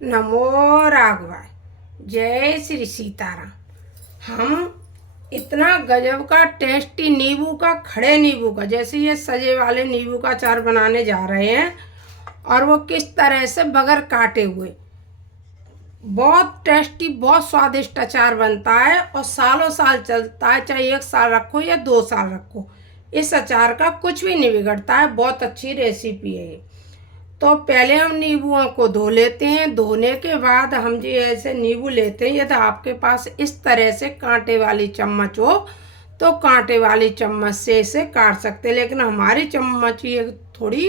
नमो राघवाय। जय श्री सीताराम। हम इतना गजब का टेस्टी नींबू का, खड़े नींबू का, जैसे ये सजे वाले नींबू का अचार बनाने जा रहे हैं। और वो किस तरह से बगैर काटे हुए बहुत टेस्टी, बहुत स्वादिष्ट अचार बनता है और सालों साल चलता है। चाहे 1 साल रखो या 2 साल रखो, इस अचार का कुछ भी नहीं बिगड़ता है। बहुत अच्छी रेसिपी है ये। तो पहले हम नींबुओं को धो लेते हैं। धोने के बाद हम जी ऐसे नींबू लेते हैं। यदि आपके पास इस तरह से कांटे वाली चम्मच हो तो कांटे वाली चम्मच से इसे काट सकते हैं, लेकिन हमारी चम्मच ये थोड़ी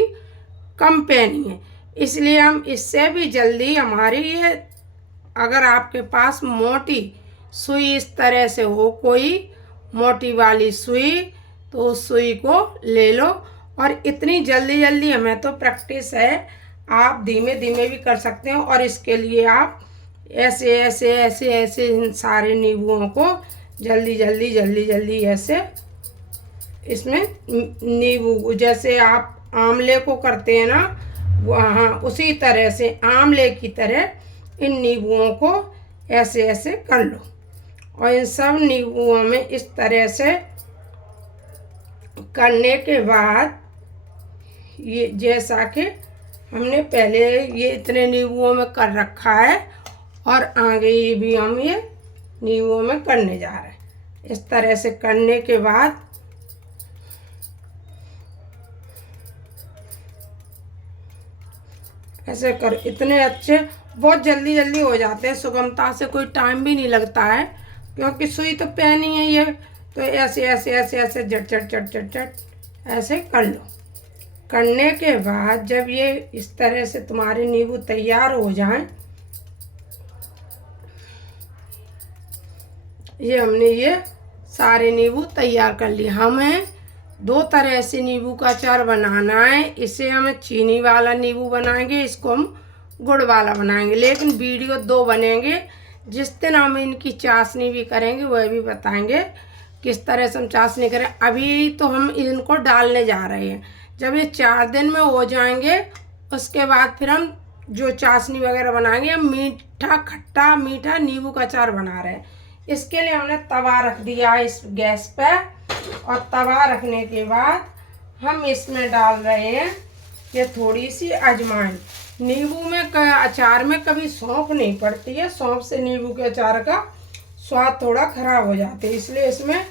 कम पैनी है, इसलिए हम इससे भी जल्दी हमारी ये, अगर आपके पास मोटी सुई इस तरह से हो, कोई मोटी वाली सुई, तो उस सुई को ले लो। और इतनी जल्दी जल्दी हमें तो प्रैक्टिस है, आप धीमे धीमे भी कर सकते हो। और इसके लिए आप ऐसे ऐसे ऐसे ऐसे इन सारे नींबुओं को जल्दी जल्दी जल्दी जल्दी ऐसे इसमें नींबू, जैसे आप आमले को करते हैं ना, वहाँ उसी तरह से आमले की तरह इन नींबुओं को ऐसे ऐसे कर लो। और इन सब नींबुओं में इस तरह से करने के बाद ये, जैसा कि हमने पहले ये इतने नींबुओं में कर रखा है और आगे ये भी हम ये नींबुओं में करने जा रहे हैं। इस तरह से करने के बाद ऐसे कर, इतने अच्छे बहुत जल्दी जल्दी हो जाते हैं। सुगमता से कोई टाइम भी नहीं लगता है, क्योंकि सुई तो पैनी है ये। तो ऐसे ऐसे ऐसे ऐसे झट झट झट झट झट ऐसे कर लो। करने के बाद जब ये इस तरह से तुम्हारे नींबू तैयार हो जाएं, ये हमने ये सारे नींबू तैयार कर लिए। हमें 2 तरह से नींबू का अचार बनाना है। इसे हम चीनी वाला नींबू बनाएंगे, इसको हम गुड़ वाला बनाएंगे। लेकिन वीडियो 2 बनेंगे। जिस दिन हम इनकी चाशनी भी करेंगे वह भी बताएंगे किस तरह से हम चाशनी करें। अभी तो हम इनको डालने जा रहे हैं। जब ये 4 दिन में हो जाएंगे उसके बाद फिर हम जो चाशनी वगैरह बनाएंगे। हम मीठा, खट्टा मीठा नींबू का अचार बना रहे हैं। इसके लिए हमने तवा रख दिया है इस गैस पे। और तवा रखने के बाद हम इसमें डाल रहे हैं ये थोड़ी सी अजवाइन। नींबू में अचार में कभी सौंफ नहीं पड़ती है। सौंफ से नींबू के अचार का स्वाद थोड़ा खराब हो जाता है, इसलिए इसमें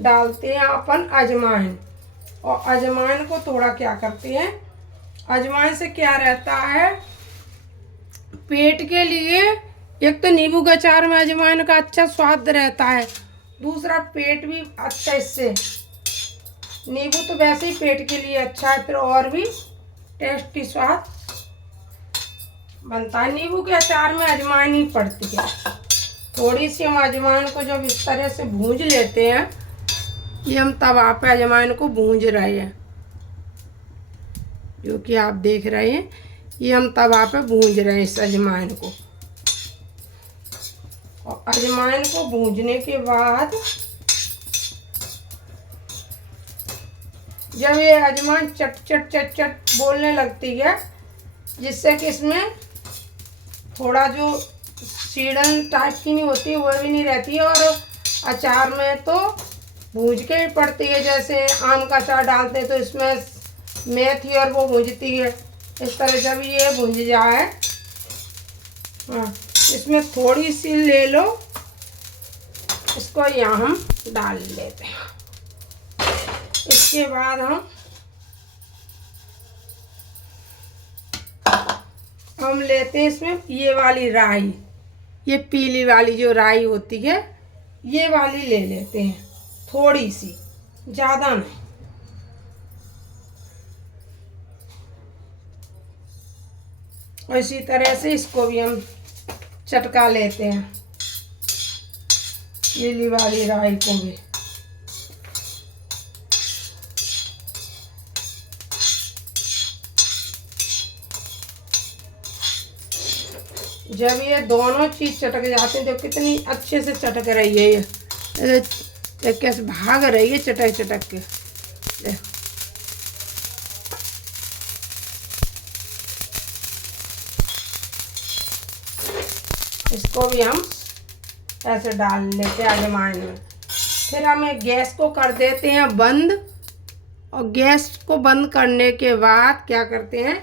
डालते हैं अपन अजवाइन। और अजवाइन को थोड़ा क्या करते हैं, अजवाइन से क्या रहता है पेट के लिए, एक तो नींबू के अचार में अजवाइन का अच्छा स्वाद रहता है, दूसरा पेट भी अच्छा इससे। नींबू तो वैसे ही पेट के लिए अच्छा है, फिर और भी टेस्टी स्वाद बनता है। नींबू के अचार में अजवाइन ही पड़ती है। थोड़ी सी हम अजवाइन को जब इस तरह से भूंज लेते हैं, ये हम तवा पे अजवाइन को भूंज रहे हैं, जो कि आप देख रहे हैं, ये हम तवा पे भूंज रहे हैं इस अजवाइन को। और अजवाइन को भूंजने के बाद जब ये अजवाइन चट चट चट चट बोलने लगती है, जिससे कि इसमें थोड़ा जो सीढ़न टाइप की नहीं होती वह भी नहीं रहती है। और अचार में तो भूंज के ही पड़ती है। जैसे आम का अचार डालते हैं तो इसमें मेथी और वो भूंजती है। इस तरह जब ये भूंज जाए, हाँ, इसमें थोड़ी सी ले लो, इसको यहाँ हम डाल लेते हैं। इसके बाद हम लेते हैं इसमें ये वाली राई, ये पीली वाली जो राई होती है, ये वाली ले लेते हैं, थोड़ी सी, ज़्यादा नहीं। और इसी तरह से इसको भी हम चटका लेते हैं, पीली वाली राई को भी। जब ये दोनों चीज़ चटक जाते हैं, तो कितनी अच्छे से चटक रही है ये कैसे भाग रही है चटक चटक के। इसको भी हम ऐसे डाल लेते हैं अजवाइन में। फिर हम गैस को कर देते हैं बंद, और गैस को बंद करने के बाद क्या करते हैं,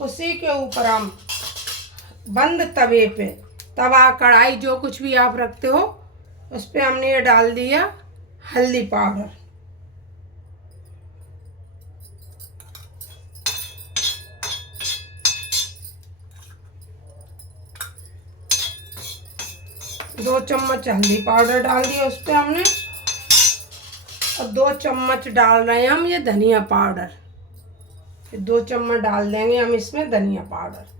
उसी के ऊपर हम बंद तवे पे, तवा कढ़ाई जो कुछ भी आप रखते हो उस पर हमने ये डाल दिया हल्दी पाउडर। दो चम्मच हल्दी पाउडर डाल दिया उस पर हमने, और 2 चम्मच डाल रहे हैं हम ये धनिया पाउडर। फिर 2 चम्मच डाल देंगे हम इसमें धनिया पाउडर।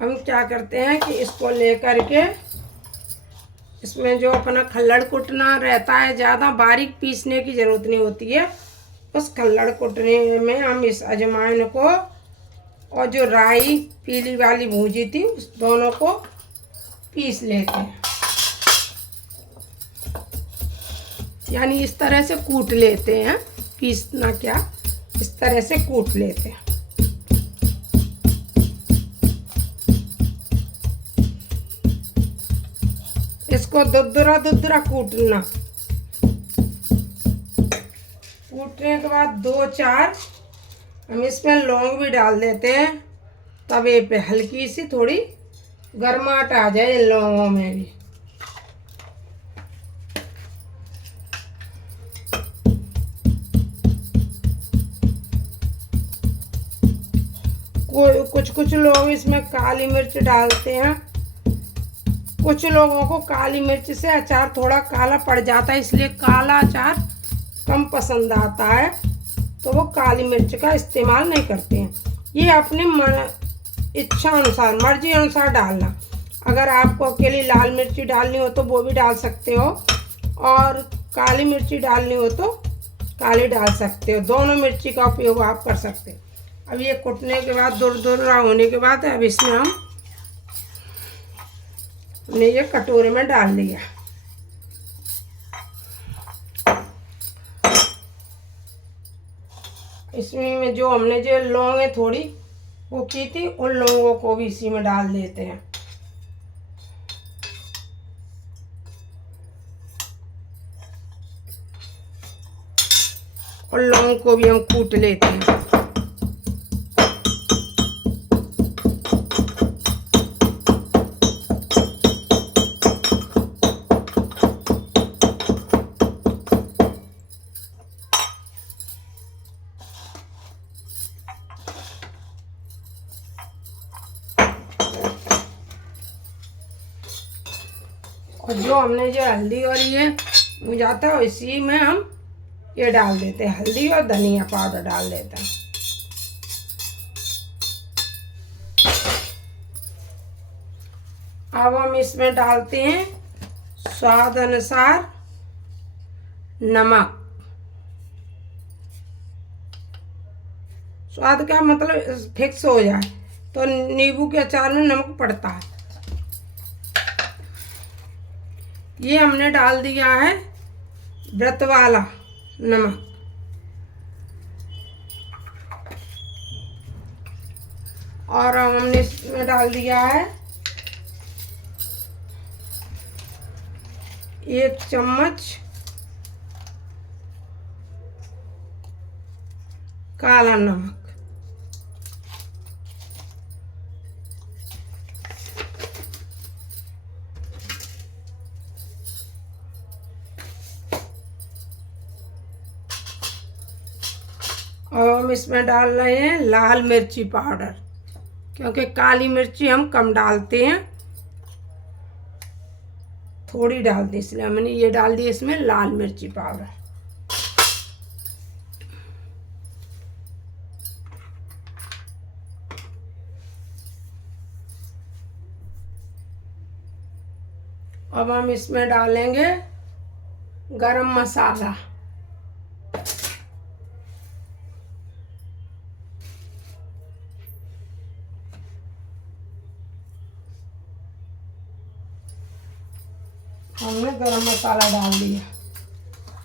हम क्या करते हैं कि इसको लेकर के इसमें जो अपना खल्लड़ कुटना रहता है, ज़्यादा बारीक पीसने की ज़रूरत नहीं होती है। उस खल्लड़ कुटने में हम इस अजवाइन को और जो राई पीली वाली भूजी थी उस दोनों को पीस लेते हैं, यानी इस तरह से कूट लेते हैं। पीसना क्या, इस तरह से कूट लेते हैं। इसको दुदरा दुदरा कूटना। कूटने के बाद 2-4 हम इसमें लौंग भी डाल देते हैं तवे पे, हल्की सी थोड़ी गर्माहट आ जाए इन लौंगों में भी। कुछ लोग इसमें काली मिर्च डालते हैं। कुछ लोगों को काली मिर्च से अचार थोड़ा काला पड़ जाता है, इसलिए काला अचार कम पसंद आता है, तो वो काली मिर्च का इस्तेमाल नहीं करते हैं। ये अपने इच्छा अनुसार, मर्जी अनुसार डालना। अगर आपको अकेली लाल मिर्ची डालनी हो तो वो भी डाल सकते हो, और काली मिर्ची डालनी हो तो काली डाल सकते हो। दोनों मिर्ची का उपयोग आप कर सकते हो। अब ये कुटने के बाद दुरदुरा होने के बाद अब इसमें हमने ये कटोरे में डाल लिया। इसमें जो हमने जो लौंगे थोड़ी वो की थी, उन लौंगों को भी इसी में डाल देते हैं। और लौंग को भी हम कूट लेते हैं। और जो हमने जो हल्दी और ये भुजाता है इसी में हम ये डाल देते हैं, हल्दी और धनिया पाउडर डाल देते हैं। अब हम इसमें डालते हैं स्वाद अनुसार नमक। स्वाद का मतलब फिक्स हो जाए, तो नींबू के अचार में नमक पड़ता है। ये हमने डाल दिया है व्रत वाला नमक। और हमने इसमें डाल दिया है 1 चम्मच काला नमक। और हम इसमें डाल रहे हैं लाल मिर्ची पाउडर, क्योंकि काली मिर्ची हम कम डालते हैं, थोड़ी डालते हैं, इसलिए हमने ये डाल दी इसमें लाल मिर्ची पाउडर। अब हम इसमें डालेंगे गरम मसाला। हमने गरम मसाला डाल दिया।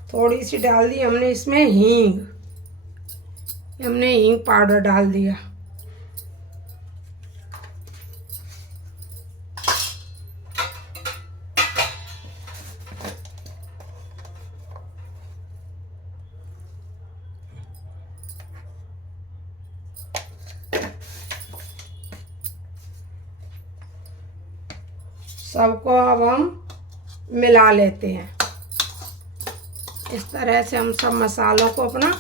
थोड़ी सी डाल दी हमने इसमें हींग, हमने हींग पाउडर डाल दिया। सबको अब हम मिला लेते हैं। इस तरह से हम सब मसालों को अपना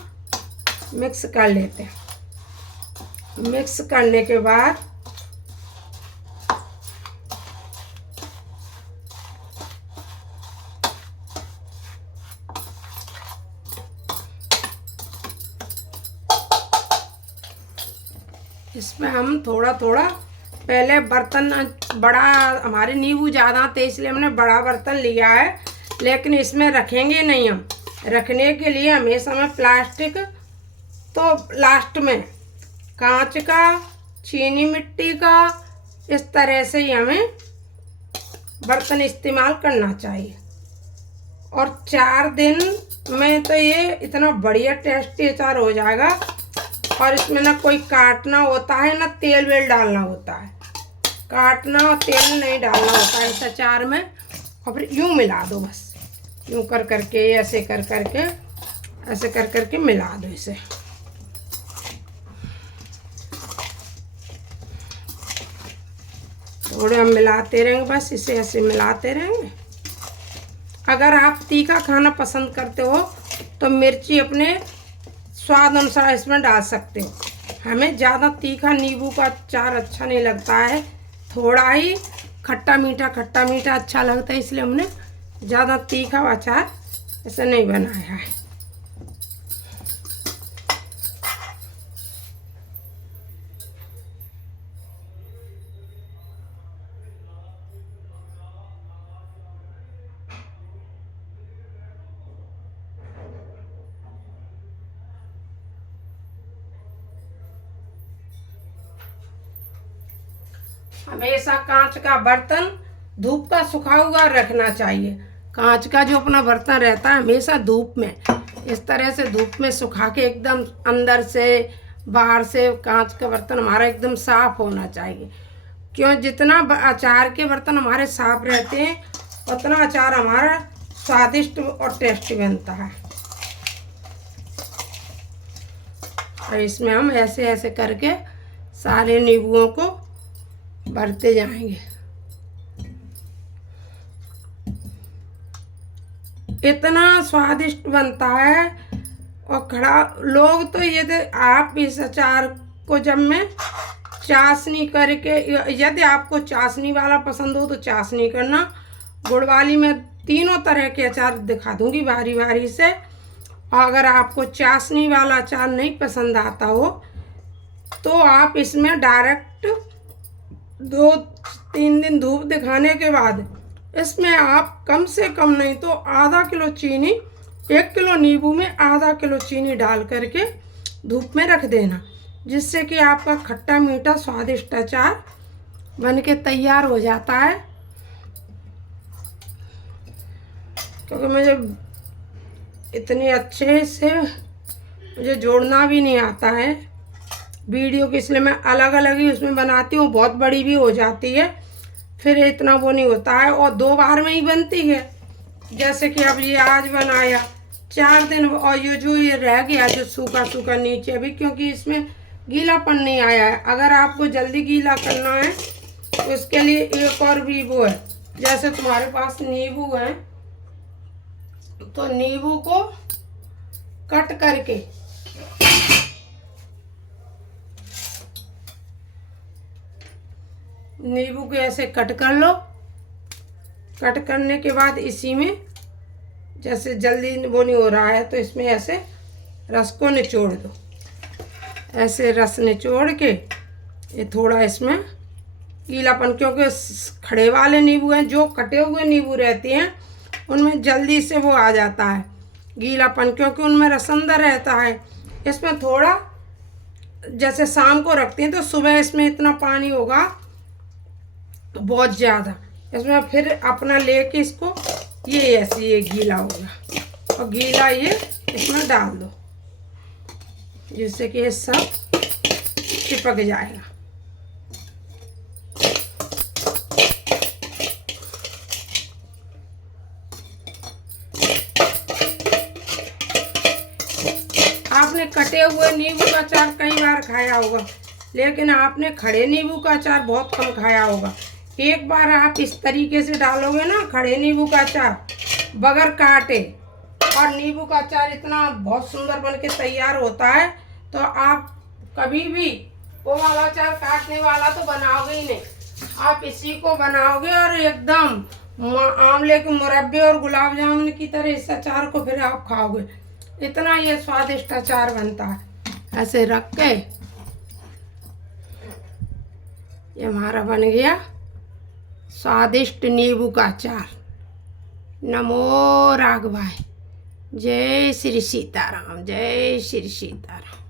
मिक्स कर लेते हैं। मिक्स करने के बाद इसमें हम थोड़ा थोड़ा पहले बर्तन बड़ा, हमारे नींबू ज़्यादा थे इसलिए हमने बड़ा बर्तन लिया है, लेकिन इसमें रखेंगे नहीं हम। रखने के लिए हमेशा में प्लास्टिक, तो लास्ट में कांच का, चीनी मिट्टी का, इस तरह से ही हमें बर्तन इस्तेमाल करना चाहिए। और 4 दिन में तो ये इतना बढ़िया टेस्टी अचार हो जाएगा। और इसमें ना कोई काटना होता है ना तेल वेल डालना होता है, काटना और तेल नहीं डालना होता है इस अचार में। और फिर यूँ मिला दो, बस यूँ कर करके, ऐसे कर करके, ऐसे कर करके मिला दो इसे। थोड़े हम मिलाते रहेंगे, बस इसे ऐसे मिलाते रहेंगे। अगर आप तीखा खाना पसंद करते हो तो मिर्ची अपने स्वाद अनुसार इसमें डाल सकते हो। हमें ज़्यादा तीखा नींबू का अचार अच्छा नहीं लगता है, थोड़ा ही खट्टा मीठा अच्छा लगता है, इसलिए हमने ज़्यादा तीखा अचार ऐसे नहीं बनाया है। हमेशा कांच का बर्तन धूप का सूखा हुआ रखना चाहिए। कांच का जो अपना बर्तन रहता है हमेशा धूप में, इस तरह से धूप में सुखा के एकदम अंदर से बाहर से कांच का बर्तन हमारा एकदम साफ होना चाहिए। क्यों, जितना अचार के बर्तन हमारे साफ रहते हैं उतना अचार हमारा स्वादिष्ट और टेस्टी बनता है। और इसमें हम ऐसे ऐसे करके सारे नींबुओं को भरते जाएंगे। इतना स्वादिष्ट बनता है। और खड़ा लोग तो ये आप इस अचार को जब मैं चाशनी करके, यदि आपको चाशनी वाला पसंद हो तो चाशनी करना, गुड़ वाली में तीनों तरह के अचार दिखा दूंगी बारी बारी से। और अगर आपको चाशनी वाला अचार नहीं पसंद आता हो तो आप इसमें डायरेक्ट 2-3 दिन धूप दिखाने के बाद इसमें आप कम से कम नहीं तो आधा किलो चीनी, 1 किलो नींबू में आधा किलो चीनी डाल करके धूप में रख देना, जिससे कि आपका खट्टा मीठा स्वादिष्ट अचार बन के तैयार हो जाता है। क्योंकि मुझे इतने अच्छे से मुझे जोड़ना भी नहीं आता है वीडियो की, इसलिए मैं अलग अलग ही उसमें बनाती हूँ। बहुत बड़ी भी हो जाती है, फिर इतना वो नहीं होता है, और 2 बार में ही बनती है। जैसे कि अब ये आज बनाया 4 दिन, और ये रह गया जो सूखा सूखा नीचे अभी, क्योंकि इसमें गीलापन नहीं आया है। अगर आपको जल्दी गीला करना है तो इसके लिए एक और भी वो है, जैसे तुम्हारे पास नींबू है तो नींबू को कट करके नींबू को ऐसे कट कर लो। कट करने के बाद इसी में जैसे जल्दी वो नहीं हो रहा है तो इसमें ऐसे रस को निचोड़ दो। ऐसे रस निचोड़ के ये थोड़ा इसमें गीलापन, क्योंकि खड़े वाले नींबू हैं, जो कटे हुए नींबू रहते हैं उनमें जल्दी से वो आ जाता है गीलापन, क्योंकि उनमें रस अंदर रहता है। इसमें थोड़ा जैसे शाम को रखते हैं तो सुबह इसमें इतना पानी होगा बहुत ज़्यादा, इसमें फिर अपना लेके इसको ये ऐसे ये गीला होगा। और गीला ये इसमें डाल दो, जिससे कि ये सब चिपक जाएगा। आपने कटे हुए नींबू का अचार कई बार खाया होगा, लेकिन आपने खड़े नींबू का अचार बहुत कम खाया होगा। एक बार आप इस तरीके से डालोगे ना खड़े नींबू का अचार, बगैर काटे, और नींबू का अचार इतना बहुत सुंदर बन के तैयार होता है, तो आप कभी भी वो वाला अचार काटने वाला तो बनाओगे ही नहीं। आप इसी को बनाओगे और एकदम आंवले के मुरब्बे और गुलाब जामुन की तरह इस अचार को फिर आप खाओगे। इतना ये स्वादिष्ट अचार बनता है। ऐसे रख के ये हमारा बन गया स्वादिष्ट नींबू का अचार। नमो राघवाय। जय श्री सीताराम, जय श्री सीताराम।